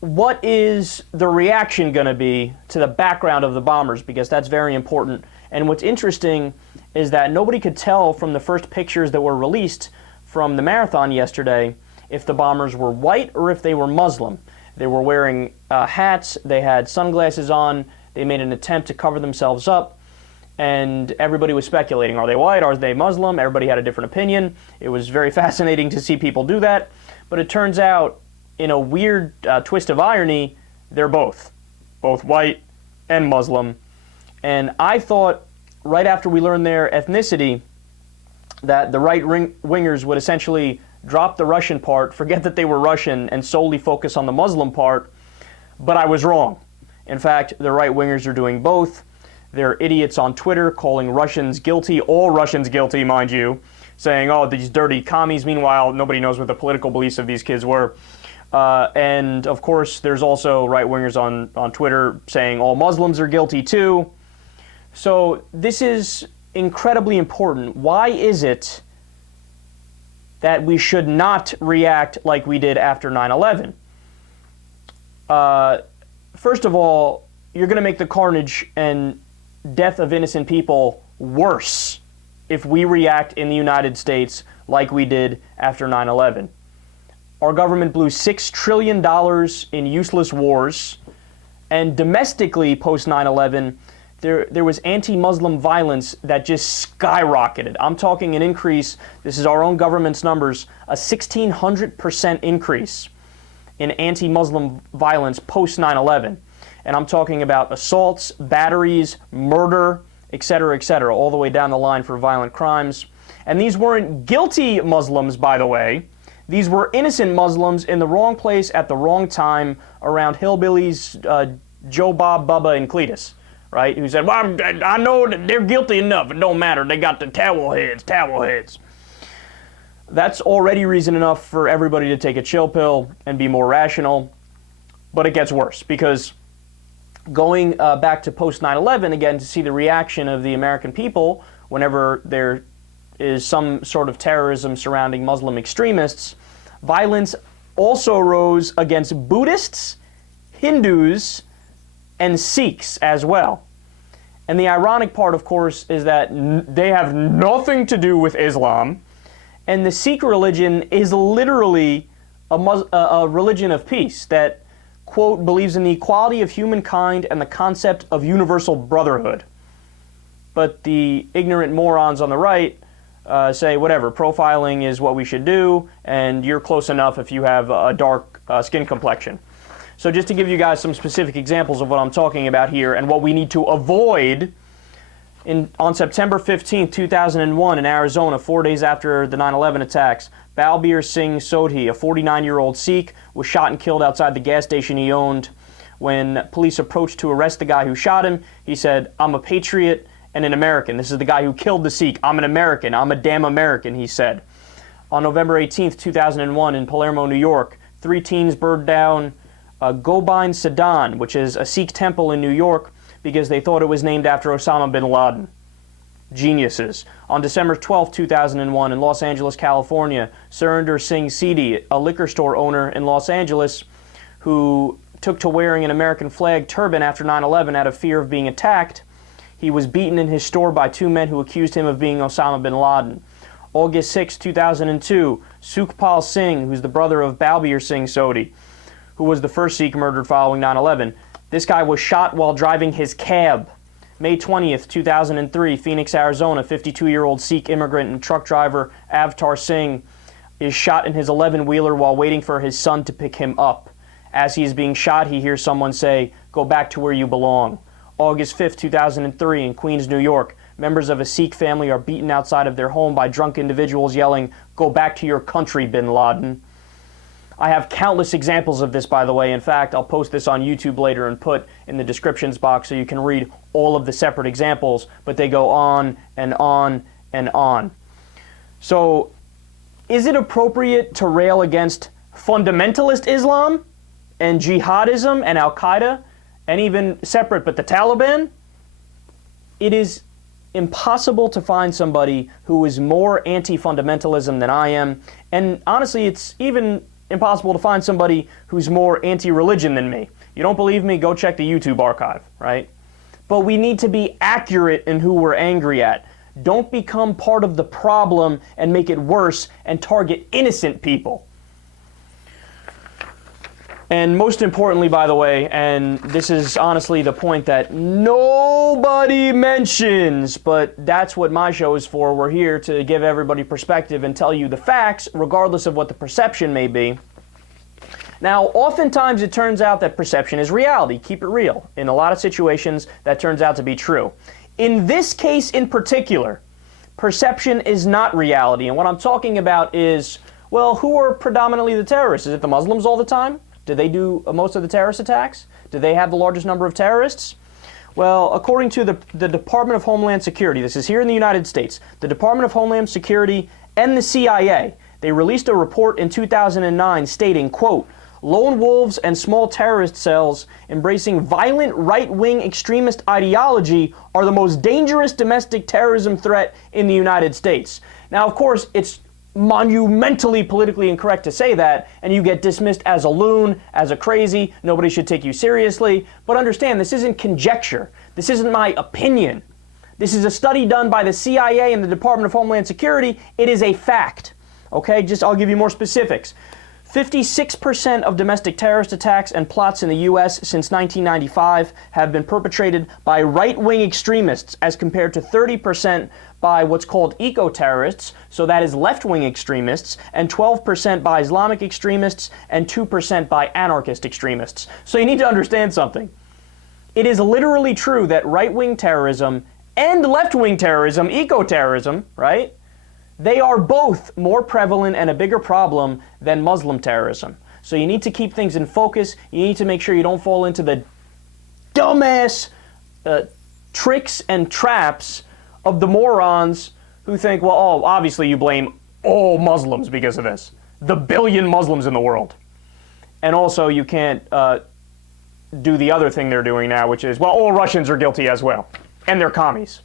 what is the reaction going to be to the background of the bombers? Because that's very important. And what's interesting is that nobody could tell from the first pictures that were released from the marathon yesterday if the bombers were white or if they were Muslim. They were wearing hats, they had sunglasses on, they made an attempt to cover themselves up, and everybody was speculating, are they white, are they Muslim? Everybody had a different opinion. It was very fascinating to see people do that, but it turns out, in a weird twist of irony, they're both white and Muslim. And I thought, right after we learned their ethnicity, that the right-wingers would essentially drop the Russian part, forget that they were Russian, and solely focus on the Muslim part, but I was wrong. In fact, the right-wingers are doing both. They're idiots on Twitter calling Russians guilty, all Russians guilty, mind you, saying, oh, these dirty commies. Meanwhile, nobody knows what the political beliefs of these kids were. And, of course, there's also right-wingers on Twitter saying all Muslims are guilty, too. So this is incredibly important. Why is it that we should not react like we did after 9/11? First of all, you're going to make the carnage and death of innocent people worse if we react in the United States like we did after 9/11. Our government blew $6 trillion in useless wars, and domestically post 9/11, there was anti-Muslim violence that just skyrocketed. I'm talking an increase, this is our own government's numbers, a 1,600% increase in anti-Muslim violence post 9/11. And I'm talking about assaults, batteries, murder, etc., all the way down the line for violent crimes. And these weren't guilty Muslims, by the way. These were innocent Muslims in the wrong place at the wrong time around hillbillies, Joe, Bob, Bubba, and Cletus. Right, who said, well, I know that they're guilty enough, it don't matter, they got the towel heads. That's already reason enough for everybody to take a chill pill and be more rational, but it gets worse, because going back to post 9/11, again, to see the reaction of the American people whenever there is some sort of terrorism surrounding Muslim extremists, violence also rose against Buddhists, Hindus, and Sikhs as well. And the ironic part, of course, is that they have nothing to do with Islam, and the Sikh religion is literally a religion of peace that, quote, believes in the equality of humankind and the concept of universal brotherhood. But the ignorant morons on the right say, whatever, profiling is what we should do, and you're close enough if you have a dark skin complexion. So just to give you guys some specific examples of what I'm talking about here and what we need to avoid, on September 15, 2001 in Arizona, 4 days after the 9/11 attacks, Balbir Singh Sodhi, a 49-year-old Sikh, was shot and killed outside the gas station he owned. When police approached to arrest the guy who shot him, he said, I'm a patriot and an American. This is the guy who killed the Sikh. I'm an American. I'm a damn American, he said. On November 18, 2001 in Palermo, New York, 3 teens burned down Gobind Sedan, which is a Sikh temple in New York, because they thought it was named after Osama bin Laden. Geniuses. On December 12, 2001 in Los Angeles, California, Surinder Singh Sethi, a liquor store owner in Los Angeles, who took to wearing an American flag turban after 9/11 out of fear of being attacked, he was beaten in his store by 2 men who accused him of being Osama bin Laden. August 6, 2002, Sukhpal Singh, who's the brother of Balbir Singh Sodhi, who was the first Sikh murdered following 9/11. This guy was shot while driving his cab. May 20th, 2003, Phoenix, Arizona, 52-year-old Sikh immigrant and truck driver Avtar Singh is shot in his 11-wheeler while waiting for his son to pick him up. As he is being shot, he hears someone say, "Go back to where you belong." August 5th, 2003, in Queens, New York, members of a Sikh family are beaten outside of their home by drunk individuals yelling, "Go back to your country, bin Laden." I have countless examples of this, by the way. In fact, I'll post this on YouTube later and put in the descriptions box so you can read all of the separate examples, but they go on and on and on. So, is it appropriate to rail against fundamentalist Islam and jihadism and Al-Qaeda and even separate, but the Taliban? It is impossible to find somebody who is more anti-fundamentalism than I am, and honestly, it's even impossible to find somebody who's more anti-religion than me. You don't believe me? Go check the YouTube archive, right? But we need to be accurate in who we're angry at. Don't become part of the problem and make it worse and target innocent people. And most importantly, by the way, and this is honestly the point that nobody mentions, but that's what my show is for. We're here to give everybody perspective and tell you the facts, regardless of what the perception may be. Now, oftentimes it turns out that perception is reality. Keep it real. In a lot of situations, that turns out to be true. In this case in particular, perception is not reality. And what I'm talking about is, well, who are predominantly the terrorists? Is it the Muslims all the time? Do they do most of the terrorist attacks? Do they have the largest number of terrorists? Well, according to the Department of Homeland Security, this is here in the United States, the Department of Homeland Security and the CIA, they released a report in 2009 stating, quote, lone wolves and small terrorist cells embracing violent right-wing extremist ideology are the most dangerous domestic terrorism threat in the United States. Now, of course, it's monumentally politically incorrect to say that, and you get dismissed as a loon, as a crazy, nobody should take you seriously. But understand, this isn't conjecture. This isn't my opinion. This is a study done by the CIA and the Department of Homeland Security. It is a fact. Okay, I'll give you more specifics. 56% of domestic terrorist attacks and plots in the U.S. since 1995 have been perpetrated by right-wing extremists, as compared to 30% by what's called eco-terrorists, so that is left-wing extremists, and 12% by Islamic extremists, and 2% by anarchist extremists. So you need to understand something. It is literally true that right-wing terrorism and left-wing terrorism, eco-terrorism, right? They are both more prevalent and a bigger problem than Muslim terrorism. So you need to keep things in focus. You need to make sure you don't fall into the dumbass tricks and traps of the morons who think, well, oh, obviously you blame all Muslims because of this. The billion Muslims in the world. And also you can't do the other thing they're doing now, which is, well, all Russians are guilty as well. And they're commies.